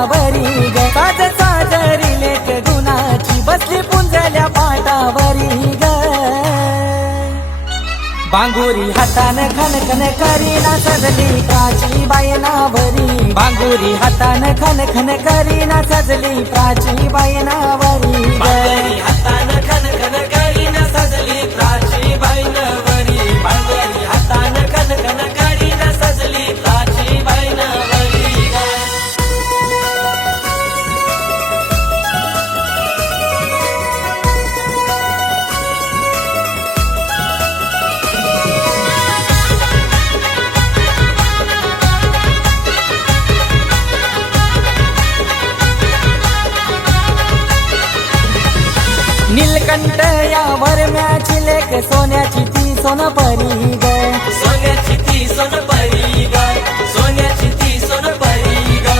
पाटावरी ग साज साजरी लेक गुणाची बसली पुंजल्या पाटावरी ग बांगुरी हाताने खनखन करीना सजली प्राची बायनावरी बांगुरी हाताने खनखन करीना सजली प्राची बायनावरी बांगुरी हाताने खनखन करीना सजली प्राची बायनावरी बांगुरी हाताने खनखन करीना सजली प्राची बायनावरी नीलकंठ या वरम्याची लेक सोन्याची ती सोनपरी ग सोन्याची ती सोनपरी ग सोन्याची ती सोनपरी ग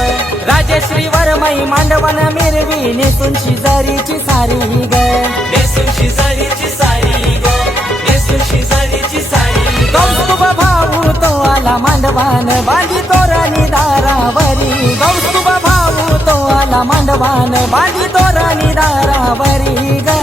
राजश्री वरमई मांडवन मिरवी नेसून शिजारीची सारी ग नेसून शिजारीची साडी ग नेसून शिजारीची साडी कौस्तुभ भाऊ तो आला मांडवान बांधी तोरानी दारावरी कौस्तुभ भाऊ तो आला मांडवान बांधी तोरानी दारावरी ग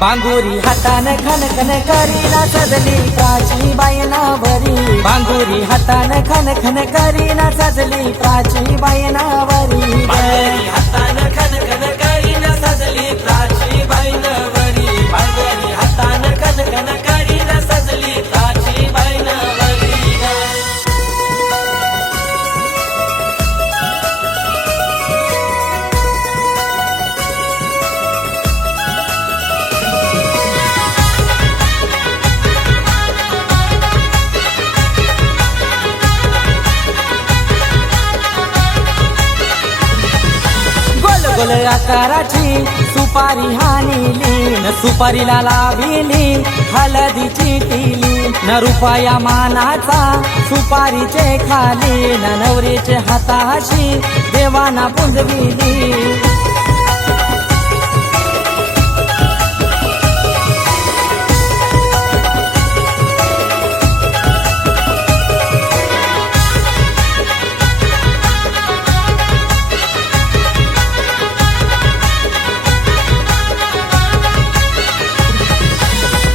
बांगुरी हाताने खनखन करीना सजली प्राची बायनावरी बांगुरी हाताने खनखन करीना सजली प्राची बायनावरी बांगुरी हाताने खनखन करीना सजली प्राची बायनावरी बांगुरी हाताने खनखन करीना सजली प्राची बायनावरी गोल आकाराची सुपारी हानिली न सुपारीला लाविली हळदीची टिली न रुपया मानाचा सुपारीचे खाली न नवरीचे हाताशी देवाना पुंजविली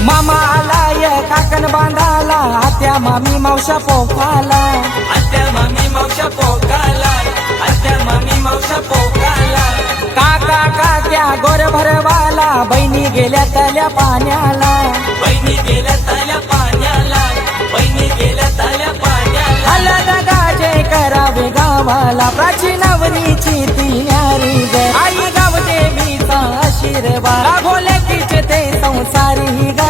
मामा आलाय काकण बांधाला आत्या मामी मावशा पोखाला आत्या मामी मावशा पोकाला आत्या मामी मावशा पोकाला काका काक्या गोर भरवाला बहिणी गेल्या तल्या पाण्याला बहिणी गेल्या ताल्या पाण्याला बहिणी गेल्या ताल्या पाण्याला अलग गाजे करावे गावाला प्राची नवरीची ती न्यारी ग आई गाव देवीचा आशीर्वाद भोले किचे ते संसारी ग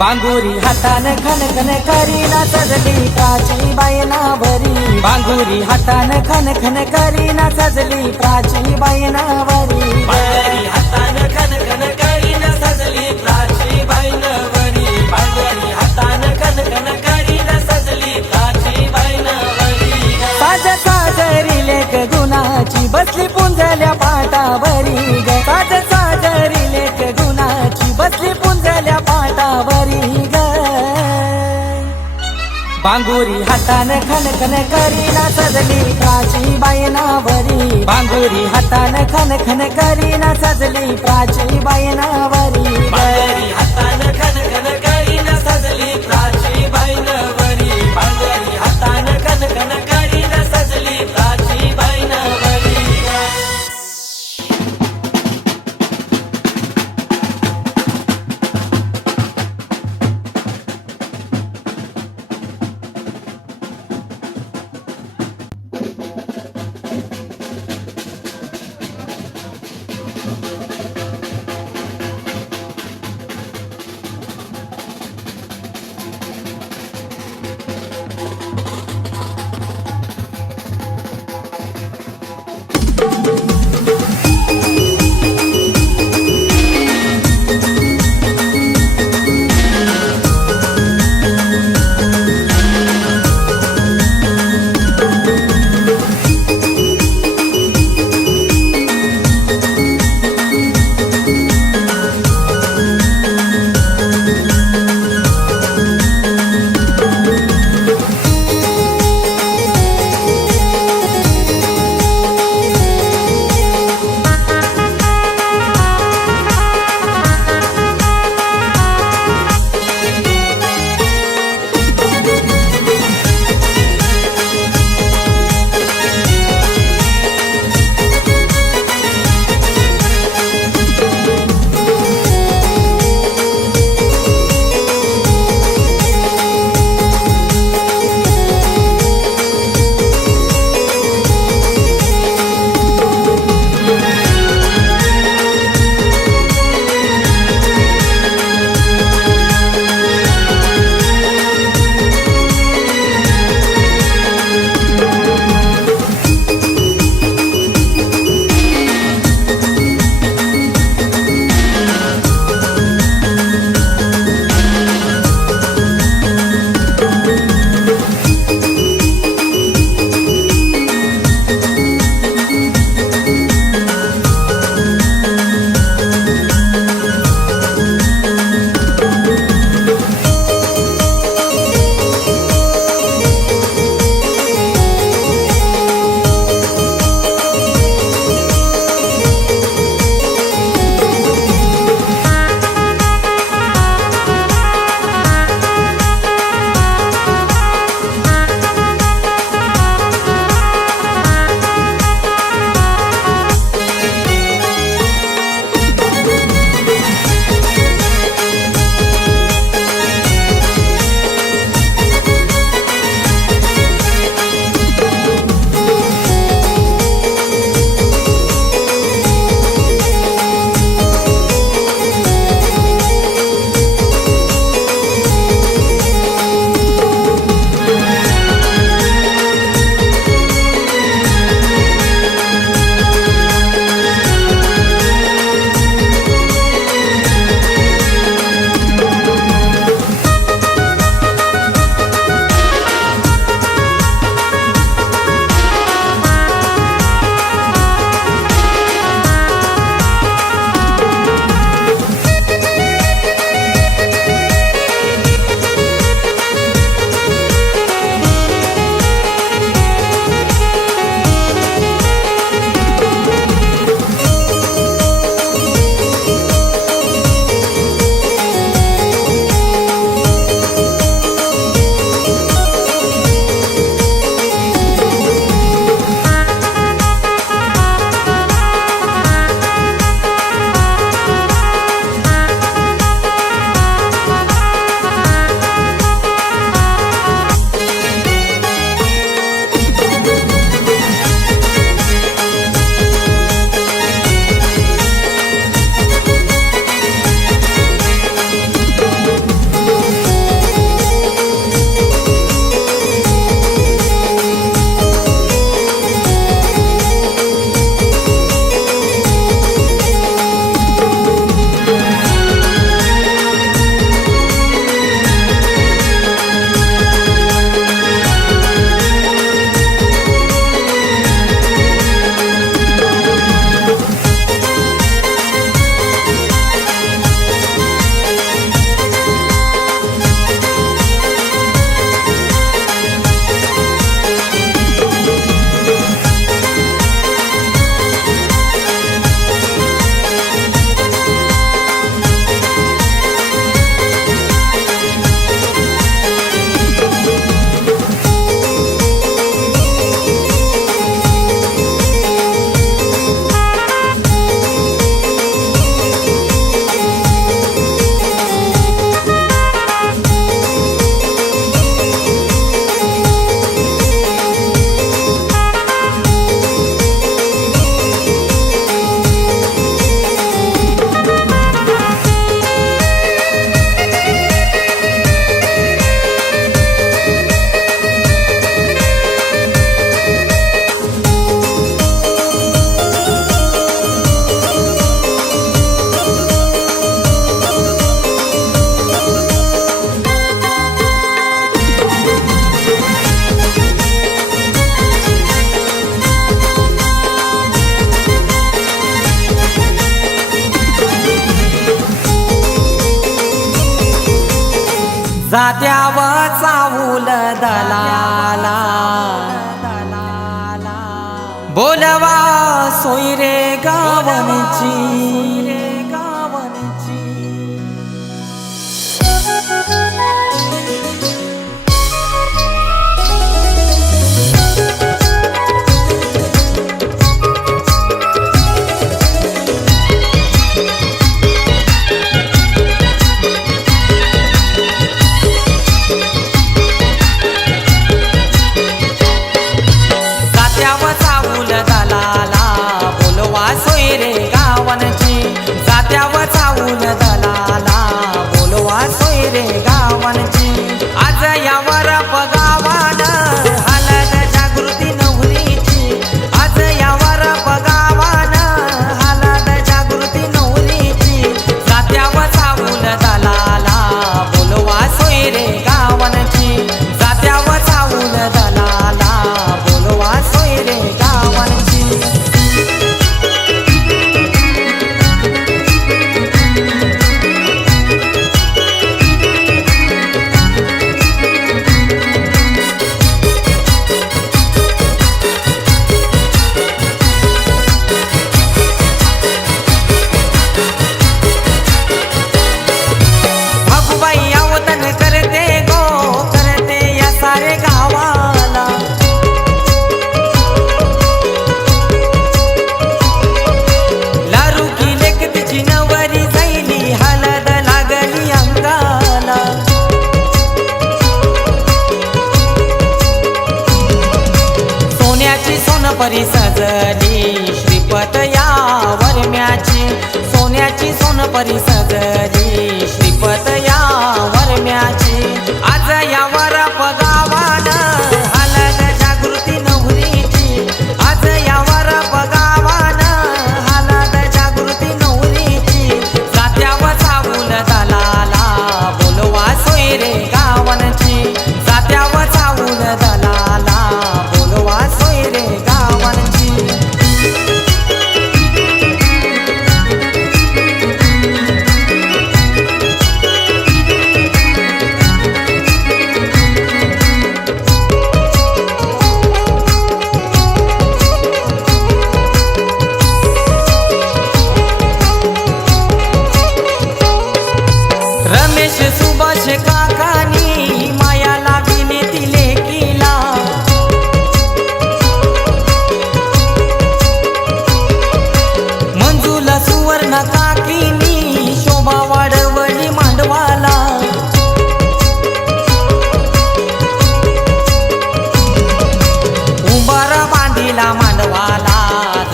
बांगुरी हाताने खनखन करीना सजली प्राची बायनावरी बांगुरी हाताने खनखन करीना सजली प्राची बायनावरी बांगुरी हाताने खनखन करीना सजली प्राची बायनावरी बांगुरी हाताने खनखन करीना सजली प्राची बायनावरी साज साजरी लेक गुणाची बसली पुंजल्या पाटावरी ग साज साजरी लेक गुणाची बसली पुंजल्या पाटावरी ग बांगुरी हाताने खनखन करीना सजली प्राची बायनावरी बांगुरी हाताने खनखन करीना सजली प्राची बायनावरी बांगुरी हाताने खनखन करीना सजली प्राची बायनावरी बांगुरी हाताने खनखन करीना सजली प्राची बायनावरी जात्याव चावूल दलाला बोलवा सोयरे गावनची जात्याव चावूल दलाला बोलवा सोयरे गावांची आज यावर पगावान हालत जागृती नवरीची आज यावर पगावान हालत जागृती नवरीची जात्याव चावूल दलाला बोलवा सोयरे गावांची जात्याव चावूल दलाला बोलवा सोयरे गावांची परी सजली श्रीपत या वरम्याची सोन्याची सोनपरी सजली श्रीपत या वरम्याची आज यावर पगावान हालत जागृती नवरीची आज यावर पगावान हालत जागृती नवरीची जात्याव चावूल दलाला बोलवा सोयरे गावांची जात्याव चावूल दलाला बोलवा सोयरे रमेश सुभाष काकानी मायाला विनती लेकीला मंजूला सुवर्ण काकीनी शोभा वाढवली मांडवाला उंबारा बांधिला मांडवाला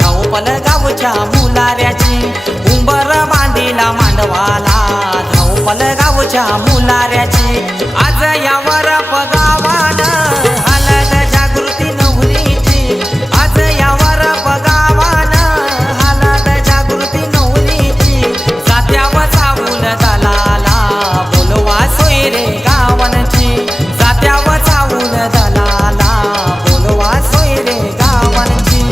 धावपल गावच्या मुलाऱ्याची उंबारा बांधिला मांडवाला धावपल गावच्या मुलाऱ्याची आज यावर पगावान हालत जागृती नवरीची आज यावर पगावान हालत जागृती नवरीची जात्याव चावूल दलाला बोलवा सोयरे गावांची जात्याव चावूल दलाला बोलवा सोयरे गावांची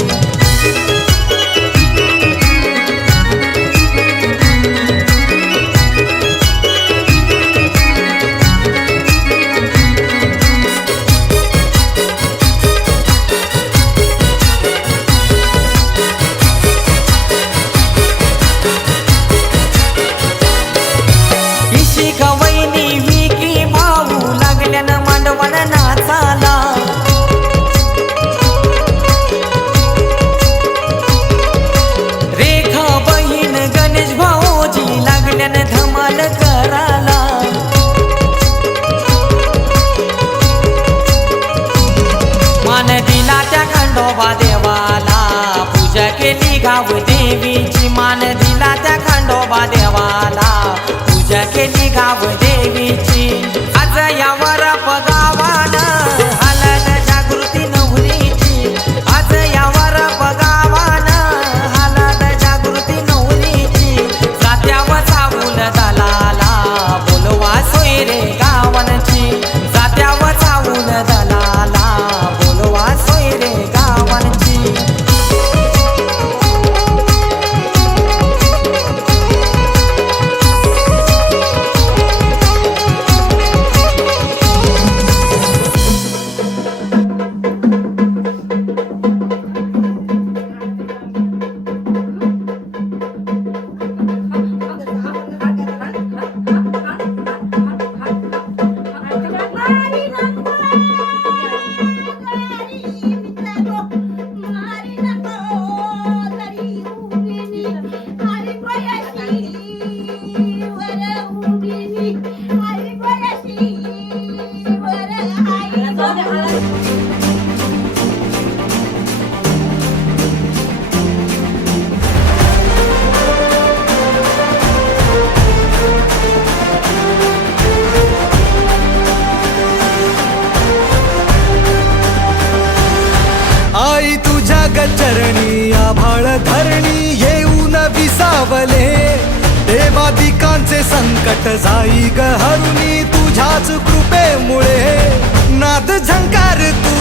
खंडोबा देवाला पूजा केली गाव देवीची मान दिला त्या खंडोबा देवाला पूजा केली गाव देवीची आज यावर पगावान हालत जागृती नवरीची आज यावर पगावान हालत जागृती नवरीची जात्याव चावूल दलाला बोलवा सोयरे गावांची जात्याव चावूल दलाला बोलवा सोयरे गावांची चरणी आभाळ धरणी येऊन विसावले देवादिकांचे संकट जाई ग हरुणी तुझ्याच कृपेमुळे नाद झंकार तू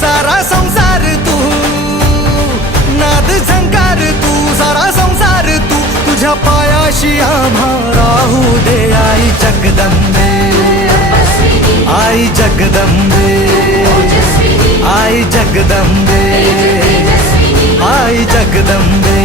सारा संसार तू नाद झंकार तू सारा संसार तू तुझ्या पायाशी आम्हा राहू दे आई जगदंबे आई जगदंबे आई जगदंबे आई जगदंबे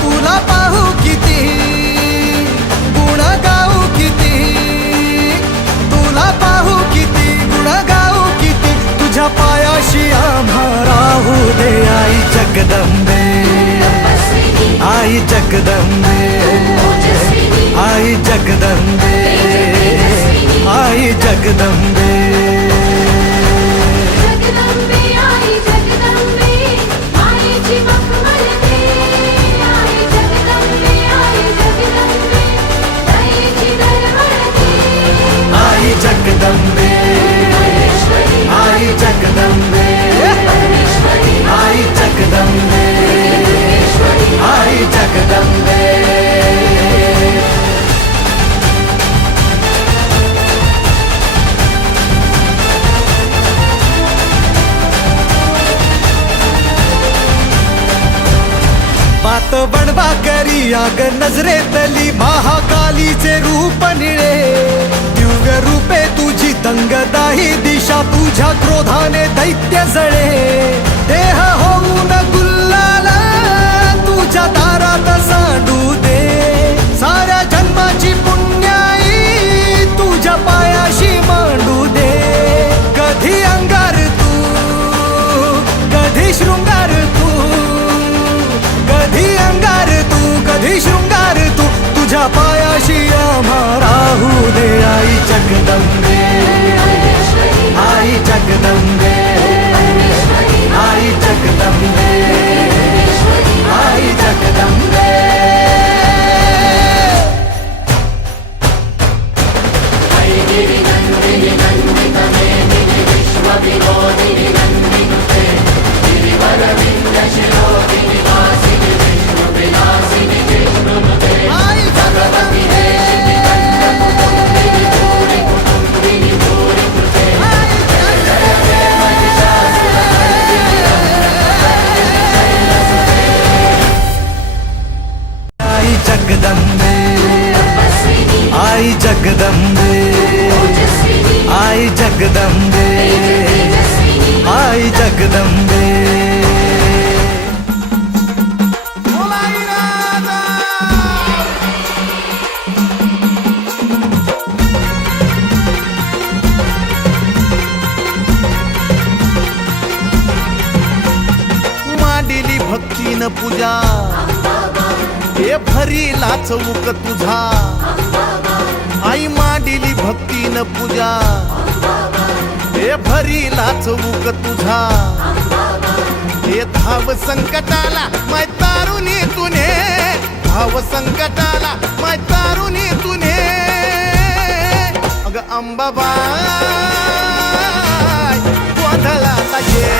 तुला पाहू किती गुण गाऊ किती तुला पाहू किती गुण गाऊ किती तुझ्या पायाशी आम्हा राहू दे आई जगदंबे आई जगदंबे आई जगदंबे आई जगदंबे जगदंबे आई जगदंबे आई जगदंबे आई जगदंबे बात बनवा करी आग नजरेतली महाकालीचे रूप निळे दिव्य रूपे तुझी दंगदाही दिशा तुझ्या क्रोधाने दैत्य जळे देह होऊन गुल्लाला तुझ्या दारात सांडू दे साऱ्या जन्माची पुण्याई तुझ्या पायाशी मांडू दे कधी अंगार तू कधी शृंगार तू कधी अंगार तू कधी शृंगार तू तुझ्या पायाशी आम्हा राहू दे आई जगदंबे आई जगदंबे आई जगदंबे आई जगदंबे आई जगदंबे जगदंबे आई जगदंबे आई जगदंबे आई जगदंबे मांडिली भक्तीन पूजा हे भरीला चौक तुझा आई मांडिली भक्तीन पूजा हे भरीला चौक तुझा हे धाव संकटाला माय तारुणी तुने धाव संकटाला माय तारुणी तुने अग अंबाबाई गोंधळाला ये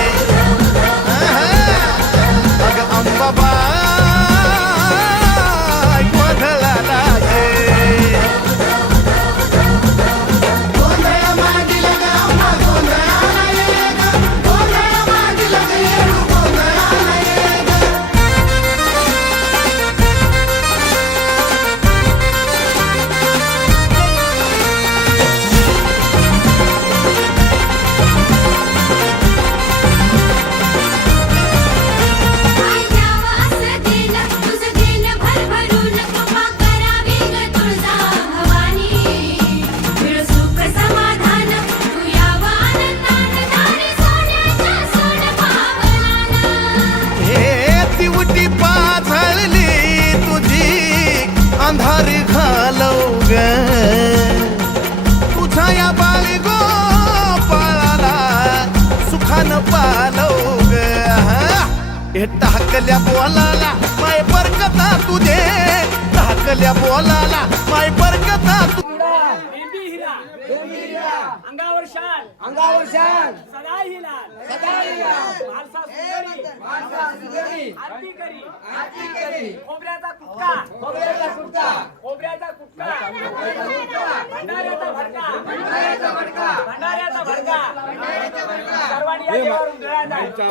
अग अंबाबाई गोंधळाला ये गोंधळ मांडीला ग अंबा गोंधळाला ये ग गोंधळ मांडीला ग टाकल्या बोलाला माय बरकता तुझे टाकल्या बोलाला माय बरकता तू बेंबी हिरा अंगावर शाल सदा ही लाल मालसा सुंदरी आरती करी खोबऱ्याचा कुटका भंडाऱ्याचा भडका सर्वांनी या देवावर उधळायचा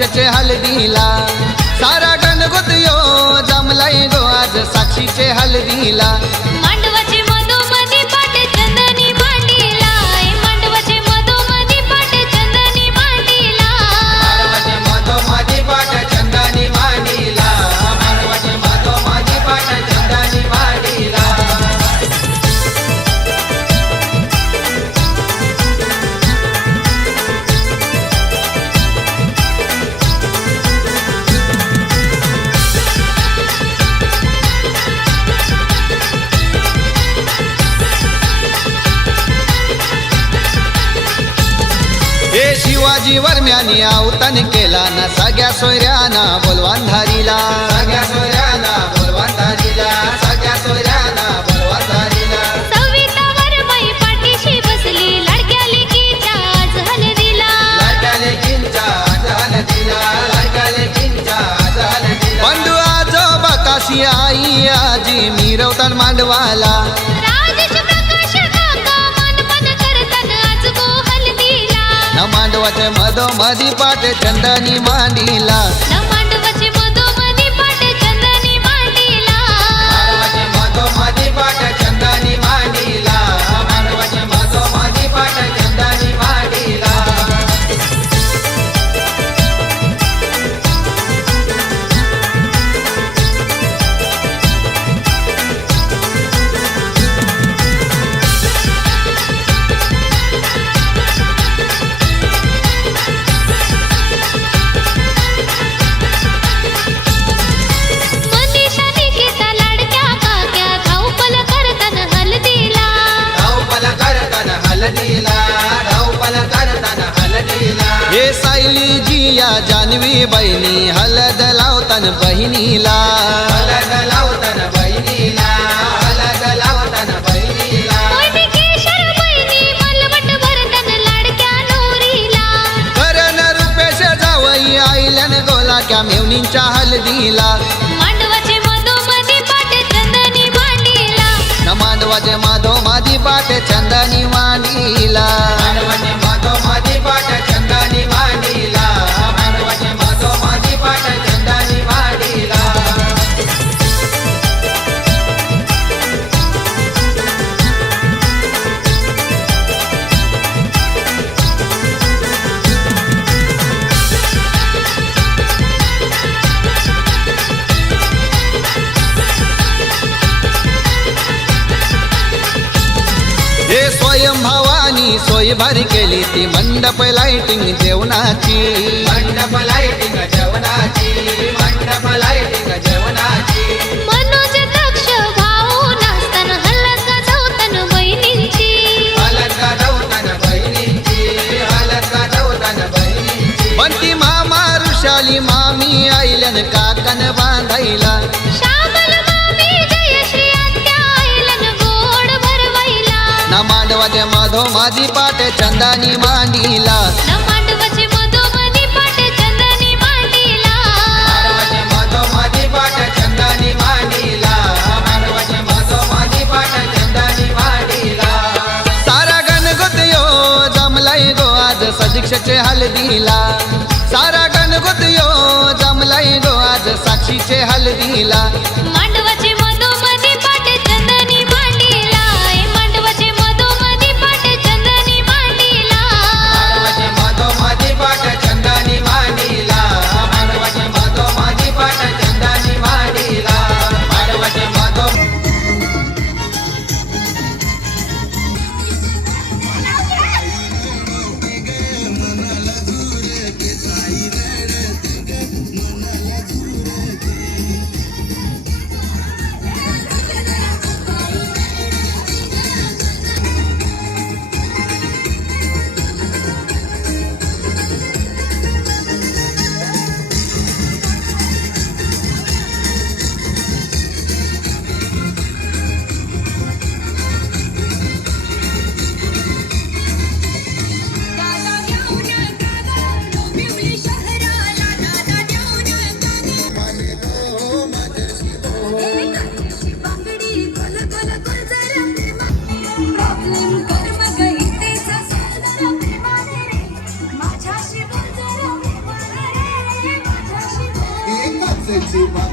सदीक्षेचे हळदीला सारा गणगोत यो जमलाय गो आज साक्षीचे हळदीला मांडवाचे मधोमधी पाट चंदनी मांडीला मांडवाचे मधोमधी पाट चंदनी मांडीला मधोमधी पाट चंदनी मांडीला मांडवाचे मधोमधी पाट चंदनी मांडीला हे शिवाजी वर्म्याने अवतान केला ना सगळ्या सोयऱ्याना बोलवान धारीला सगळ्या सोयऱ्याना बोलवान धारीला सगळ्या सोयऱ्याना बोलवान धारीला सवितावर बाई पाठीशी बसली लडक्या लेकीच्या आज हळदीला लाडक्या लेकींच्या आज हळदीला लाडक्या लेकींच्या आज हळदीला बंधू आजोबा काशी आई आजी मिरवतान मांडवाला राजेश प्रकाश काका मन मन करतात आज गो हळदीला न मांडवाचे मधोमधी पाट चंदनी मांडीला न मांडवाचे मधोमधी पाट चंदनी मांडीला मांडवाचे मधोमधी पाट चंदनी मांडीला मांडवाचे मधोमधी पाट चंदनी मांडीला मनीषा निकिता लाडक्या काक्या धावपल करतान हळदीला धावपल करताना हळदीला धावपल करताना हळदीला हे सायली जिया जानवी बहिणी हळद लावतान बहिणीला हळद लावतान बहिणीला हळद लावतान बहिणीला मोहिनी केशर बहिणी मलवट भरतान लाडक्या नवरीला करण रुपेश जावई आईल्यान गोलाक्या मेवणींच्या हळदीला मांडवाचे मधोमधी पाट चंदनी मांडीला न मांडवाचे मधोमधी पाट चंदनी मांडीला मांडवाचे मधोमधी पाट चंदनी मांडीला मांडवाचे मधोमधी पाट चंदनी मांडीला हे स्वयं भवानी सोय भारी केली ती मंडप लाइटिंग जेवणाची मंडप लाइटिंग जेवणाची मंडप लाइटिंग जेवणाची मनोज दक्ष भाऊ नाचतान हळद गाजवतान बहिणींची हळद गाजवतान बहिणींची हळद गाजवतान बहिणींची बंटी मामा ऋषाली मामी आईल्यान काकन बांधायला श्यामल मामी जयश्री आत्या आईलन गोड भरवायला ना मांडवाचे मधोमधी पाट चंदनी मांडीला न मांडवाचे मधोमधी पाट चंदनी मांडीला मांडवाचे मधोमधी पाट चंदनी मांडीला मांडवाचे मधोमधी पाट चंदनी मांडीला सारा गणगोत यो जमलाय गो आज सदीक्षेचे हळदीला सारा गणगोत यो जमलाय गो आज साक्षीचे हळदीला मांडवाचे मधोमधी पाट चंदनी मांडीला मांडवाचे मधोमधी पाट चंदनी मांडीला मांडवाचे मधोमधी पाट चंदनी मांडीला मांडवाचे मधोमधी पाट चंदनी मांडीला मांडवाचे मधो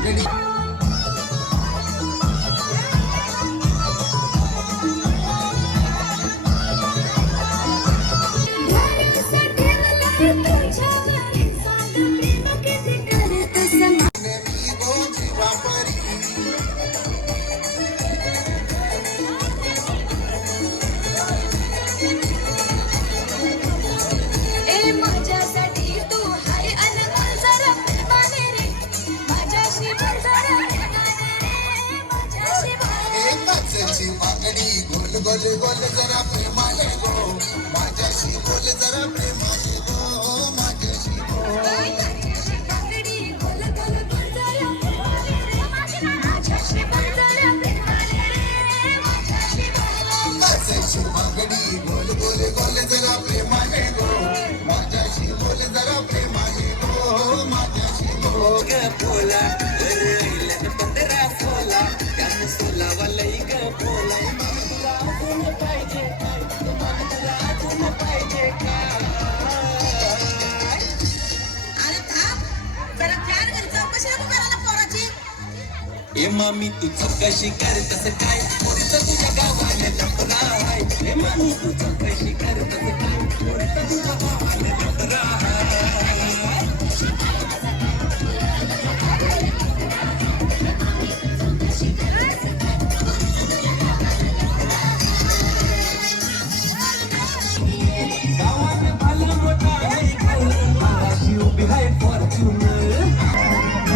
मागणी माझ्यासाठी तू हाय अनमोल जरा प्रेमाने रे माझ्याशी बोल जरा प्रेमाने रे माझ्याशी बोल काचेची मागणी गोल गोल गोल जरा प्रेमाने गो माझ्याशी बोल जरा प्रेमाने गो माझ्याशी बांगडी गोल गोल गोल जरा प्रेमाने रे माझ्याशी बोल जरा प्रेमाने रे माझ्याशी बोल काचेची मागणी गोल गोल गोल जरा प्रेमाने गो माझ्याशी बोल जरा प्रेमाने गो माझ्याशी बोल अरे थांब जरा फॅन घरी चौकशी नको करायला पोराची ए मामी तू चौकशी कर तसं काय पोरीचं तुझ्या गावाला लफडा आहे ए मामी तू चौकशी कर तसं काय पोरीचं तुझ्या गावाला लफडा गावात भला मोठा आहे उभी आहे फॉर्च्युनर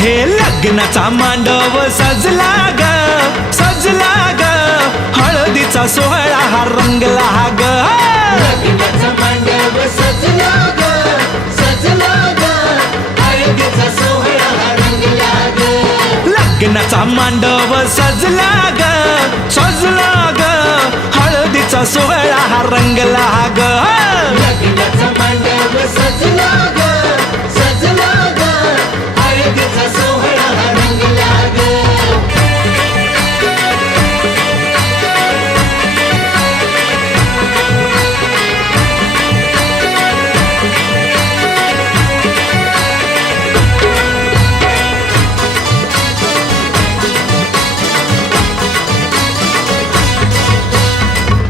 हे लग्नाचा मांडव सजला ग सजला ग हळदीचा सोहळा हा रंगला ग लग्नाचा मांडव सजला ग सजला ग हळदीचा सोहळा हा रंगला ग लग्नाचा मांडव सजला ग सजला ग हळदीचा सोहळा हा रंगला ग लग्नाचा मांडव सजला ग सजला ग हळदीचा सोहळा हा रंगला ग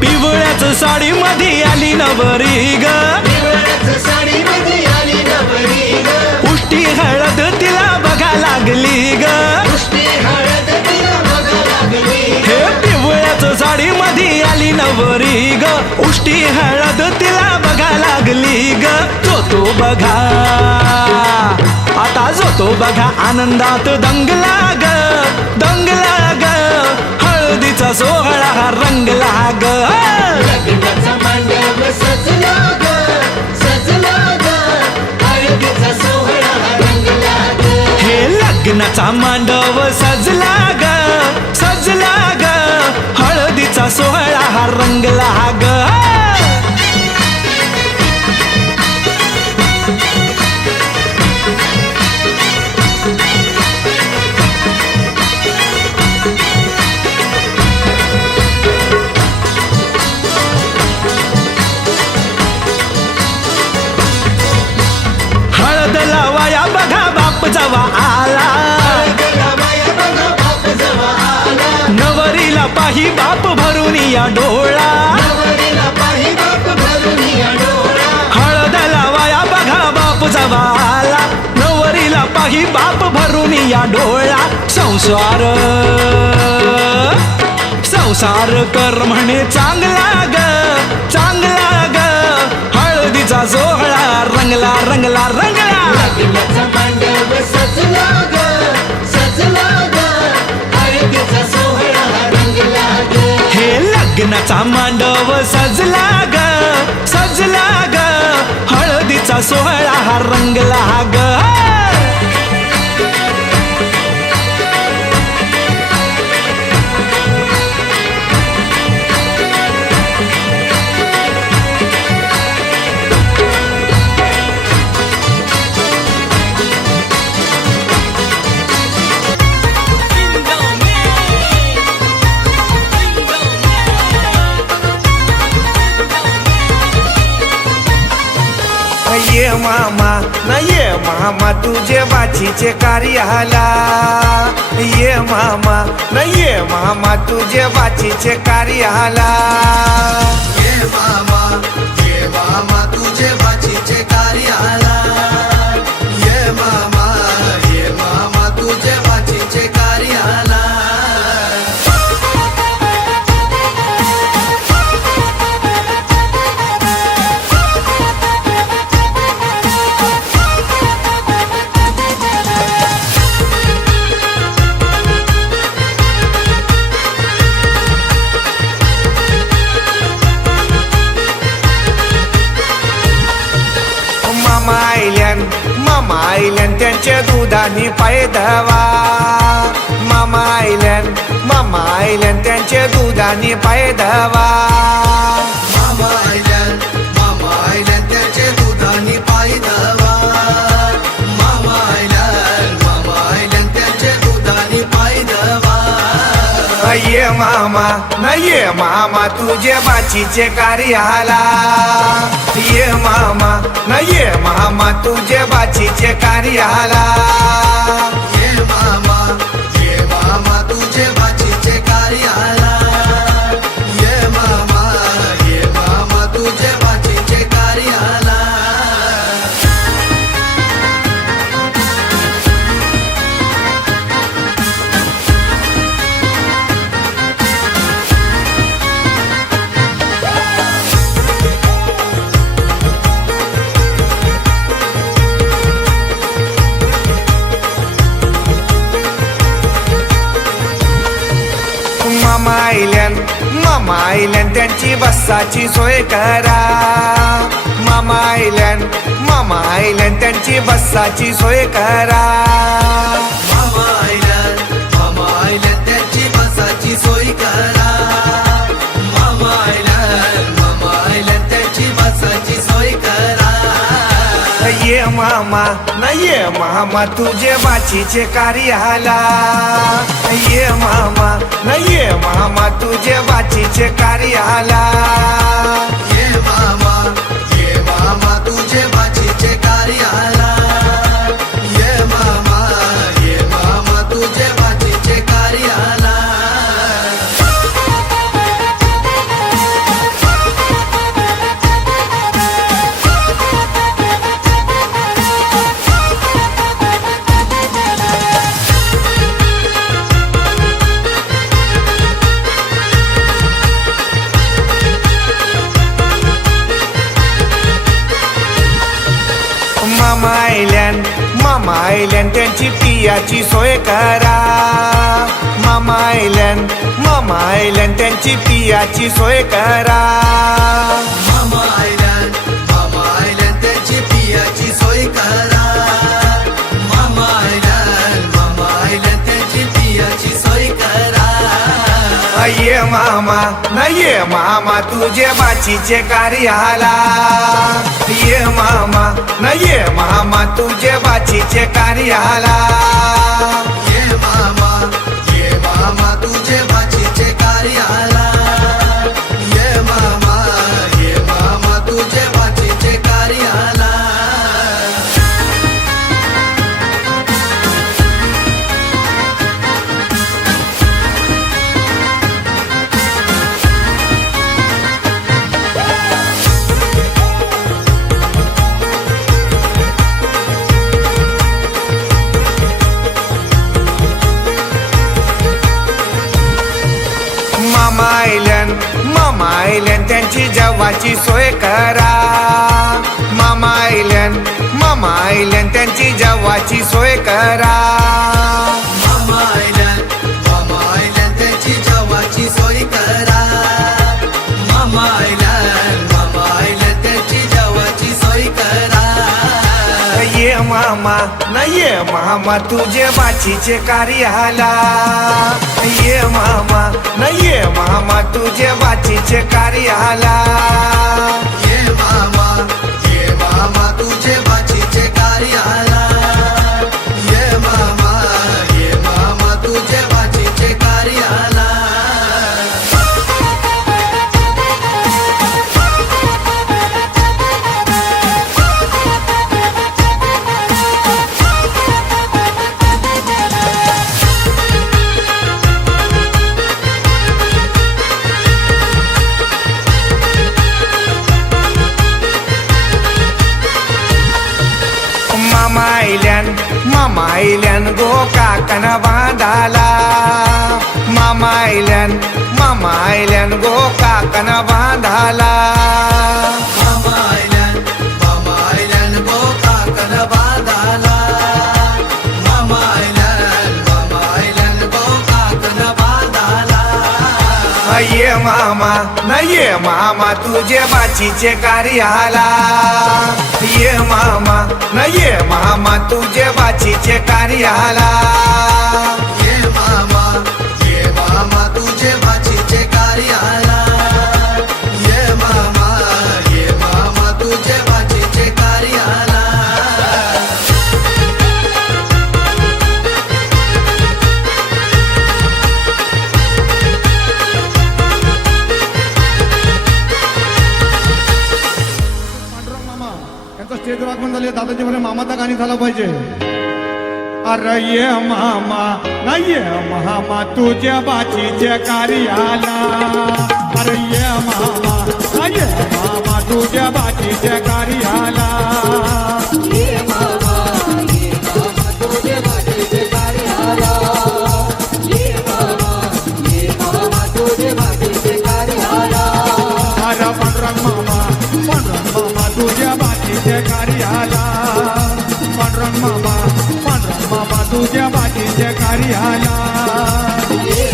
पिवळ्याच साडी मध्ये आली नवरी ग साडी मध्ये आली नवरी ग उष्टी हळद तिला बघा लागली ग हळद तिला बघा लागली बघा, आता जो तो बघा आनंदात दंगला ग, दंगला ग, हळदीचा सोहळा हा रंगला ग. लग्नाचा मांडव सजला ग, सजला ग, हळदीचा सोहळा रंगला ग. हे लग्नाचा मांडव सजला ग, सजला ग, हळदीचा सोहळा हा रंगला ग. हळद लावाया बघा बाप जवा आला, बघा बाप जवा आला, नवरीला पाही बाप भरून या डोळा. नवरीला पाही बाप भरून या डोळा. हळद लावाया बघा बाप जवा आला, नवरीला पाही बाप भरून या डोळा. संसार संसार कर म्हणे चांगला ग, चांगला ग, हळदीचा सोहळा रंगला रंगला रंगला. लग्नाचा मांडव सजला ग, सजला ग, हळदीचा सोहळा रंगला ग. हे लग्नाचा मांडव सजला ग, सजला ग, हळदीचा सोहळा हा रंगला ग. ये मामा न ये मामा तुझे बाचीचे कार्याला, ये मामा न ये मामा तुझे बाचीचे कार्याला. ये मामा तुझे बाचीचे कार्याला, ये मामा तुझे बाचीचे कार्याला. मामा आईल्यान त्यांच्या दुधानी पाय धवा. मामा आईल्यान त्यांच्या दुधानी पाय धवा. मामा आयल्यान त्याचे दुधानी पायी धवा. मामा आयल्यान त्याचे दुधानी पायी धवा. ये मामा न ये मामा तुझे बाचीचे कार्याला, ये मामा न ये मामा तुझे बाचीचे कार्याला. ये मामा तुझे बाचीचे कार्याला. ये मामा तुझे बाचीचे कार्याला. मामा आईल्यान त्यांची बसाची सोय करा. मामा आईल्यान त्यांची बसाची सोय करा. मामा आयल्यान त्याची बसाची सोय करा. मामा आयल्यान त्याची बसाची सोय करा. ये मामा न ये मामा तुझे बाचीचे कार्याला, ये मामा न ये मामा तुझे बाचीचे कार्याला. ये मामा तुझे बाचीचे कार्याला. ये मामा तुझे बाचीचे कार्याला. मामा आयल्यान त्यांची पियाची सोय करा मामा आयल्यान त्यांची पियाची सोय करा मामा आयल्यान त्यांची पियाची सोय करा मामा आयल्यान त्यांची पियाची सोय करा ये मामा तुझे बाचीचे कार्याला ये मामा तुझे बाचीचे कार्याला ये मामा तुझे बाचीचे कार्याला ये मामा तुझे बाचीचे कार्याला मामा आयल्यान त्यांची जेवाची सोय करा मामा आयल्यान त्यांची जेवाची सोय करा मामा आयल्यान त्यांची जेवाची सोय करा मामा आयल्यान त्यांची जेवाची सोय करा ये मामा तुझे बाचीचे कार्याला ये मामा तुझे बाचीचे कार्याला ये मामा तुझे बाचीचे कार्याला ये मामा तुझे बाचीचे कार्याला मामा आयल्यान गो काकण बांधाला मामा आयल्यान गो काकण बांधाला मामा आयल्यान गो काकण बांधाला मामा आयल्यान गो काकण बांधाला ये मामा तुझे बाचीचे कार्याला ये मामा तुझे बाचीचे कार्याला ये मामा तुझे बाचीचे कार्याला ये मामा तुझे बाचीचे कार्याला यांचा स्टेजवर आगमन झाले दादाजी म्हणे मामाचा गाणी झाला पाहिजे अरे ये मामा तुझ्या बाचीच्या कार्याला अरे ये मामा तुझ्या बाचीच्या कार्याला अरे पांडुरंग मामा तुझ्या बाचीच्या कार्याला पांडुरंग मामा तुझ्या बाचीच्या कार्याला ये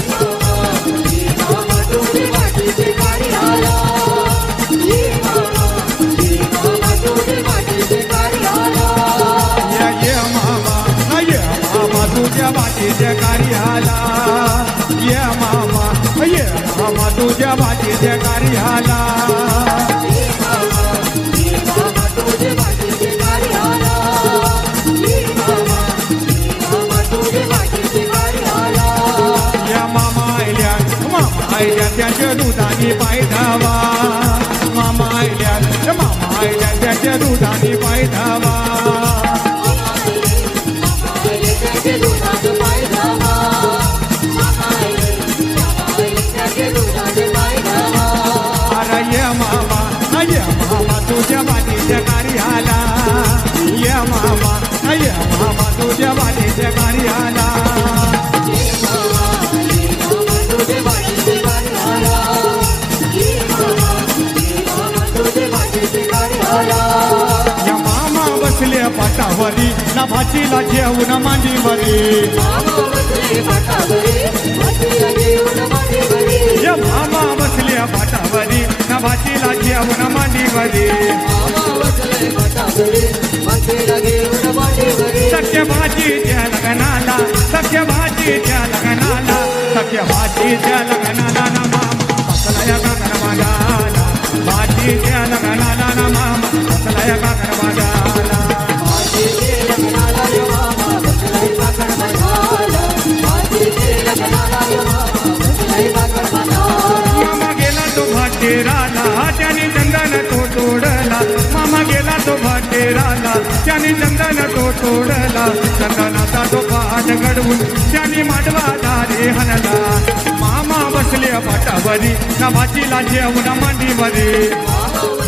मामा तुझ्या बाचीच्या कार्याला ये मामा तुझ्या बाचीच्या कार्याला त्याच्या दुधाने पाय धावा मामा आयल्यान त्याच्या दुधाने पाय धावा अरे ये मामा तुझ्या बाजीच्या कार्याला ये मामा तुझ्या बाजीच्या कार्याला या मामा बस बसले पाटावरी ना भाचीला जेवून मांडीवरी ये मामा बसले पाटावरी ना भाचीला जेवून मांडीवरी सख्य भाजीच्या लग्नाला सख्य भाजीच्या लग्नाला सख्य भाजीच्या लग्नाला ना मामा बसला या काकर मागाला भाजीच्या लग्नाला ना मामा बसला या काकर मागाला मामा गेला तो भाटेराला त्याने चंदन तो तोडला मामा गेला तो भाटेराला त्याने चंदन तो तोडला चंदनाचा तो पाठ घडवून त्याने मांडवा दारे हनला मामा बसले पाटावरी ना भाचीला जेवण मांडीवरी